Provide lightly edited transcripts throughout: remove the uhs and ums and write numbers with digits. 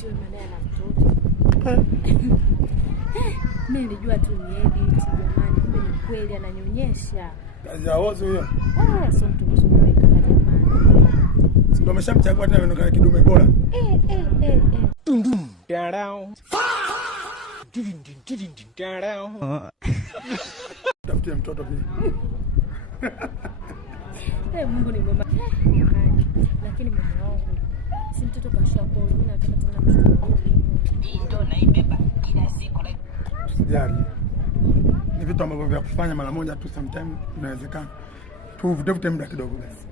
eti wewe naye ana mtoto. Mimi nilijua tu ni edit jamani, kumbe ni kweli ananyonyesha. Kazi ya wozo hiyo. Sio mtu mzuri jamani. Ndio ameshamchagua tena anaonekana kidume bora. Dum down. Tafutie mtoto pia. Mungu ni mwema. Lakini mume wangu si mtoto kashakuwa, mimi nataka tena mtoto. Ndio naibeba kila siku. Usijali. Ni vitu ambavyo vya kufanya mara moja tu, sometime inawezekana. Tuvute muda kidogo basi.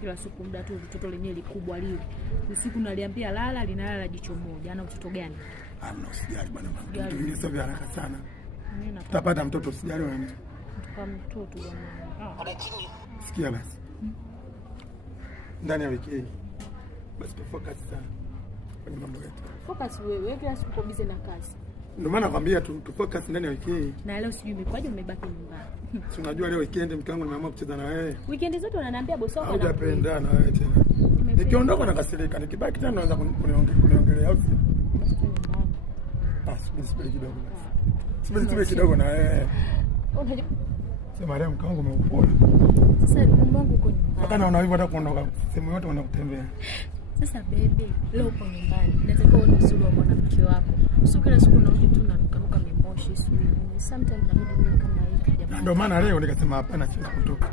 Kila siku muda tu, mtoto lenyewe likubwa lile. Usiku naliambia lala, linalala jicho moja. Ana mtoto gani? Hamna, usijali bwana. Vitu vingi sio vya haraka sana. Utapata mtoto, usijali wewe. Kama mtoto jamani. Sikia basi. Ndani ya wiki hii basi tufocus sana kwenye mambo yetu. Focus wewe kila siku uko busy na kazi. Ndio maana nakwambia tufocus ndani ya wiki hii. Na leo sijui imekwaje umebaki nyumbani. Si unajua leo weekend mke wangu nimeamua kucheza na wewe. Weekend zote wananiambia boss wako hujapenda na wewe tena. Nikiondoka nakasirika, nikibaki tena naanza kuniongelea au si? Basi subiri kidogo basi. Subiri kidogo na wewe. Sema leo mke wangu umeupoa. Sasa mume wangu uko nyumbani. Hata naona hivyo hata kuondoka sehemu yote wanakutembea. Sasa baby, leo uko nyumbani. Nataka uone uzuri wa mwanamke wako. Sio kila siku unarudi tu na nuka mimoshi sio. Sometimes narudi kama hivi. Ndio maana leo nikasema hapana, siwezi kutoka.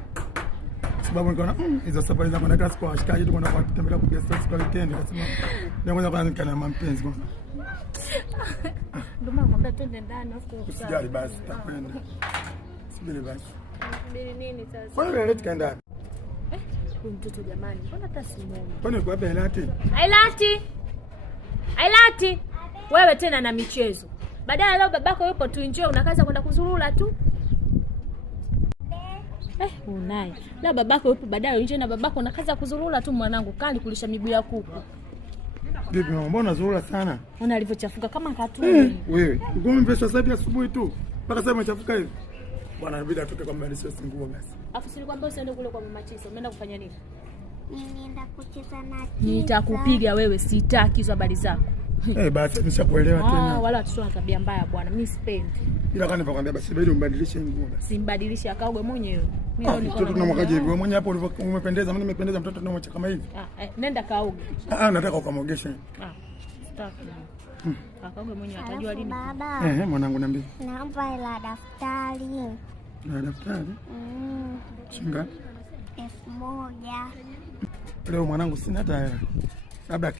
Sababu nikaona hizo safari za kwenda class kwa washikaji tu kwenda kutembelea kwa guest house kwa weekend, nikasema ndio kwanza nikana mpenzi kwa. Ndio maana nakwambia twende ndani afu usijali basi tutakwenda. Subiri basi. Subiri nini sasa? Kwa nini leti kaenda? Huyu mtoto jamani, mbona hata simuoni? Kwani kwa baba Elati? Ailati. Wewe tena na michezo. Badala leo babako yupo tu enjoy, unakaza kwenda kuzurura tu. Unaye. Leo babako yupo badala enjoy na babako unakaza kuzurura tu mwanangu, kali kulisha miguu ya kuku. Bibi mbona zurura sana? Ona alivyochafuka kama katuni. Wewe, ngome pesa sasa hivi asubuhi tu. Mpaka sasa umechafuka hivi. Bwana inabidi atoke kwa mbali sio nguo basi. Afu silikwambia usiende kule kwa mama Chiso. Umeenda kufanya nini? Ninaenda kucheza na Chiso. Nitakupiga wewe, sitaki hizo habari zako. Basi nishakuelewa tena. Wala watoto wana tabia mbaya bwana, mimi sipendi. Ila kama nikwambia basi bado umbadilishe nguo basi. Simbadilishe, akaoge mwenyewe. Mimi leo niko mtoto tunamwakaje hivi? Wewe mwenyewe hapo umependeza, mimi nimependeza, mtoto tunamwacha kama hivi. Nenda kaoge. Nataka ukamwogeshe. Sitaki. Akaoge mwenyewe atajua lini. Baba. Mwanangu niambie. Naomba ila daftari. Na daftari? Chinga. 1000. Leo mwanangu sina hata hela. Labda